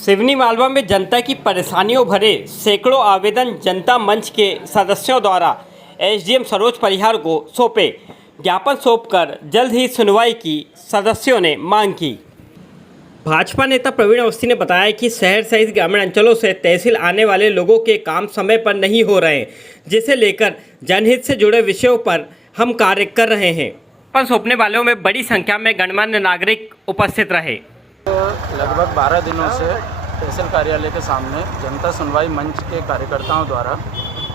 सिवनी मालवा में जनता की परेशानियों भरे सैकड़ों आवेदन जनता मंच के सदस्यों द्वारा एसडीएम सरोज परिहार को सौंपे। ज्ञापन सौंपकर जल्द ही सुनवाई की सदस्यों ने मांग की। भाजपा नेता प्रवीण अवस्थी ने बताया कि शहर सहित ग्रामीण अंचलों से तहसील आने वाले लोगों के काम समय पर नहीं हो रहे हैं, जिसे लेकर जनहित से जुड़े विषयों पर हम कार्य कर रहे हैं। ज्ञापन सौंपने वालों में बड़ी संख्या में गणमान्य नागरिक उपस्थित रहे। लगभग 12 दिनों से तहसील कार्यालय के सामने जनता सुनवाई मंच के कार्यकर्ताओं द्वारा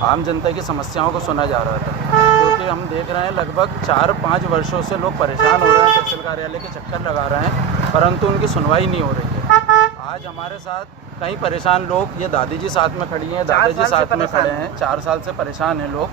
आम जनता की समस्याओं को सुना जा रहा था, क्योंकि हम देख रहे हैं लगभग 4-5 वर्षों से लोग परेशान हो रहे हैं, तहसील कार्यालय के चक्कर लगा रहे हैं, परंतु उनकी सुनवाई नहीं हो रही है। आज हमारे साथ कई परेशान लोग, ये दादी जी साथ में खड़ी हैं, दादाजी साथ में खड़े हैं, 4 साल से परेशान हैं लोग,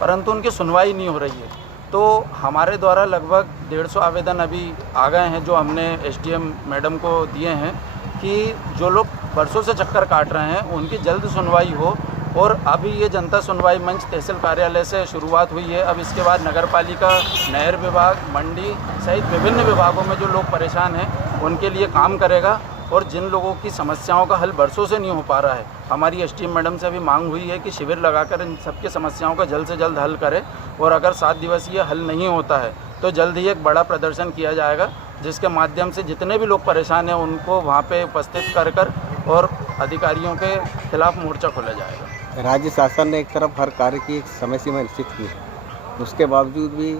परंतु उनकी सुनवाई नहीं हो रही है। तो हमारे द्वारा लगभग 150 आवेदन अभी आ गए हैं, जो हमने एसडीएम मैडम को दिए हैं कि जो लोग बरसों से चक्कर काट रहे हैं उनकी जल्द सुनवाई हो। और अभी ये जनता सुनवाई मंच तहसील कार्यालय से शुरुआत हुई है। अब इसके बाद नगर पालिका, नहर विभाग, मंडी सहित विभिन्न विभागों में जो लोग परेशान हैं उनके लिए काम करेगा। और जिन लोगों की समस्याओं का हल बरसों से नहीं हो पा रहा है, हमारी एसडीएम मैडम से अभी मांग हुई है कि शिविर लगाकर इन सबकी समस्याओं का जल्द से जल्द हल करें। और अगर 7 दिवसीय हल नहीं होता है तो जल्द ही एक बड़ा प्रदर्शन किया जाएगा, जिसके माध्यम से जितने भी लोग परेशान हैं उनको वहाँ पे उपस्थित कर और अधिकारियों के खिलाफ मोर्चा खोला जाएगा। राज्य शासन ने एक तरफ हर कार्य की एक समय सीमा निश्चित की है, उसके बावजूद भी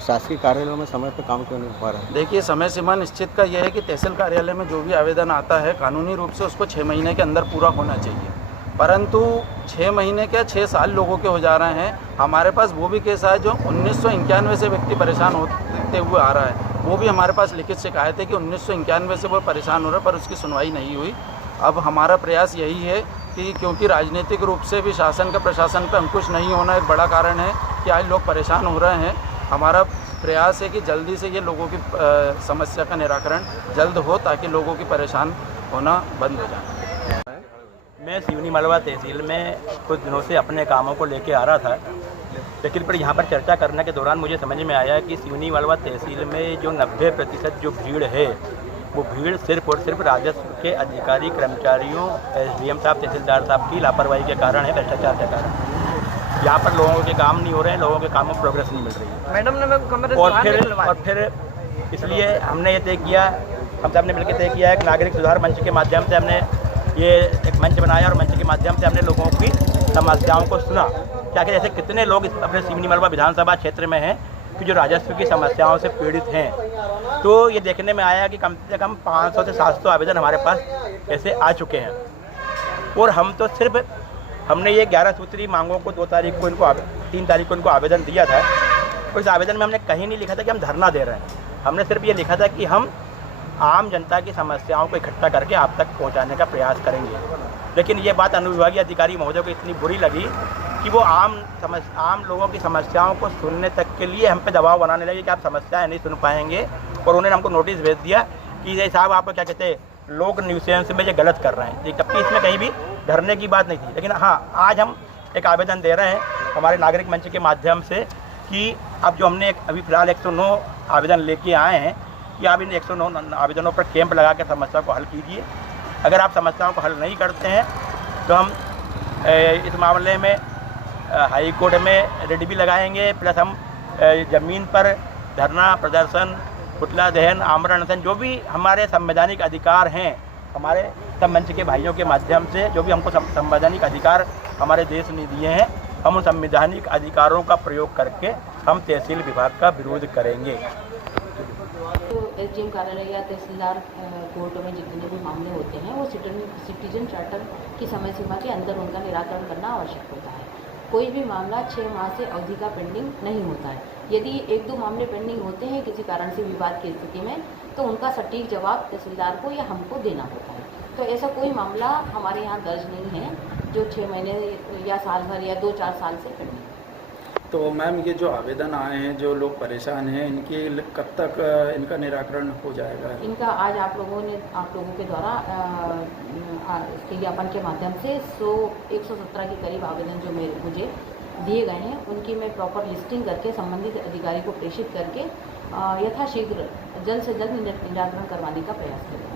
शासकीय कार्यालयों में समय पर काम क्यों नहीं हो पा रहा है? देखिए, समय सीमा निश्चित का यह है कि तहसील कार्यालय में जो भी आवेदन आता है कानूनी रूप से उसको 6 महीने के अंदर पूरा होना चाहिए, परंतु 6 महीने क्या 6 साल लोगों के हो जा रहे हैं। हमारे पास वो भी केस है जो 1991 से व्यक्ति परेशान होते हुए आ रहा है, वो भी हमारे पास लिखित शिकायत है कि 1991 से वो परेशान हो रहा है, पर उसकी सुनवाई नहीं हुई। अब हमारा प्रयास यही है कि क्योंकि राजनीतिक रूप से भी शासन का प्रशासन पर अंकुश नहीं होना एक बड़ा कारण है कि आज लोग परेशान हो रहे हैं। हमारा प्रयास है कि जल्दी से ये लोगों की समस्या का निराकरण जल्द हो, ताकि लोगों की परेशान होना बंद हो जाए। मैं सिवनी मालवा तहसील में कुछ दिनों से अपने कामों को लेके आ रहा था, लेकिन फिर यहाँ पर चर्चा करने के दौरान मुझे समझ में आया कि सिवनी मालवा तहसील में जो 90% जो भीड़ है वो भीड़ सिर्फ और सिर्फ राजस्व के अधिकारी, कर्मचारियों, एसडीएम साहब, तहसीलदार साहब की लापरवाही के कारण है, भ्रष्टाचार के कारण। यहाँ पर लोगों के काम नहीं हो रहे हैं, लोगों के कामों में प्रोग्रेस नहीं मिल रही है मैडम ने और फिर इसलिए हमने ये तय किया, हम सब ने मिलकर तय किया है कि नागरिक सुधार मंच के माध्यम से हमने ये एक मंच बनाया और मंच के माध्यम से हमने लोगों की समस्याओं को सुना। क्या कि जैसे कितने लोग अपने सिवनी मालवा विधानसभा क्षेत्र में हैं कि जो राजस्व की समस्याओं से पीड़ित हैं, तो ये देखने में आया कि कम से कम 500 से 700 आवेदन हमारे पास ऐसे आ चुके हैं। और हम तो सिर्फ हमने ये 11 सूत्री मांगों को 3 तारीख को इनको आवेदन दिया था। और इस आवेदन में हमने कहीं नहीं लिखा था कि हम धरना दे रहे हैं, हमने सिर्फ ये लिखा था कि हम आम जनता की समस्याओं को इकट्ठा करके आप तक पहुंचाने का प्रयास करेंगे। लेकिन ये बात अनुविभागीय अधिकारी महोदय को इतनी बुरी लगी कि वो आम लोगों की समस्याओं को सुनने तक के लिए हम पे दबाव बनाने लगे कि आप समस्याएं नहीं सुन पाएंगे। और उन्होंने हमको नोटिस भेज दिया कि ये साहब आप क्या कहते हैं, लोक न्यूसेंस में ये गलत कर रहे हैं, जबकि इसमें कहीं भी धरने की बात नहीं थी। लेकिन हाँ, आज हम एक आवेदन दे रहे हैं हमारे नागरिक मंच के माध्यम से कि अब जो हमने अभी फिलहाल 109 आवेदन लेके आए हैं कि आप इन 109 आवेदनों पर कैंप लगा के समस्या को हल कीजिए। अगर आप समस्याओं को हल नहीं करते हैं तो हम इस मामले में हाई कोर्ट में रेड भी लगाएंगे, प्लस हम ज़मीन पर धरना प्रदर्शन, पुतला दहन, आमरण अनशन, जो भी हमारे संवैधानिक अधिकार हैं, हमारे सब मंच के भाइयों के माध्यम से जो भी हमको संवैधानिक अधिकार हमारे देश ने दिए हैं, हम उन संवैधानिक अधिकारों का प्रयोग करके हम तहसील विभाग का विरोध करेंगे। तो एसडीएम कार्यालय या तहसीलदार कोर्ट में जितने भी मामले होते हैं वो सिटीजन चार्टर की समय सीमा के अंदर उनका निराकरण करना आवश्यक होता है। कोई भी मामला 6 माह से अवधि का पेंडिंग नहीं होता है। यदि 1-2 मामले पेंडिंग होते हैं किसी कारण से विवाद की स्थिति में, तो उनका सटीक जवाब तहसीलदार को या हमको देना होता है। तो ऐसा कोई मामला हमारे यहाँ दर्ज नहीं है जो 6 महीने या साल भर या 2-4 साल से पेंडिंग। तो मैम, ये जो आवेदन आए हैं, जो लोग परेशान हैं, इनके कब तक इनका निराकरण हो जाएगा? इनका आज आप लोगों के द्वारा इसके ज्ञापन के माध्यम से 117 के करीब आवेदन जो मुझे दिए गए हैं, उनकी मैं प्रॉपर लिस्टिंग करके संबंधित अधिकारी को प्रेषित करके यथाशीघ्र जल्द से जल्द निराकरण करवाने का प्रयास करूँगा।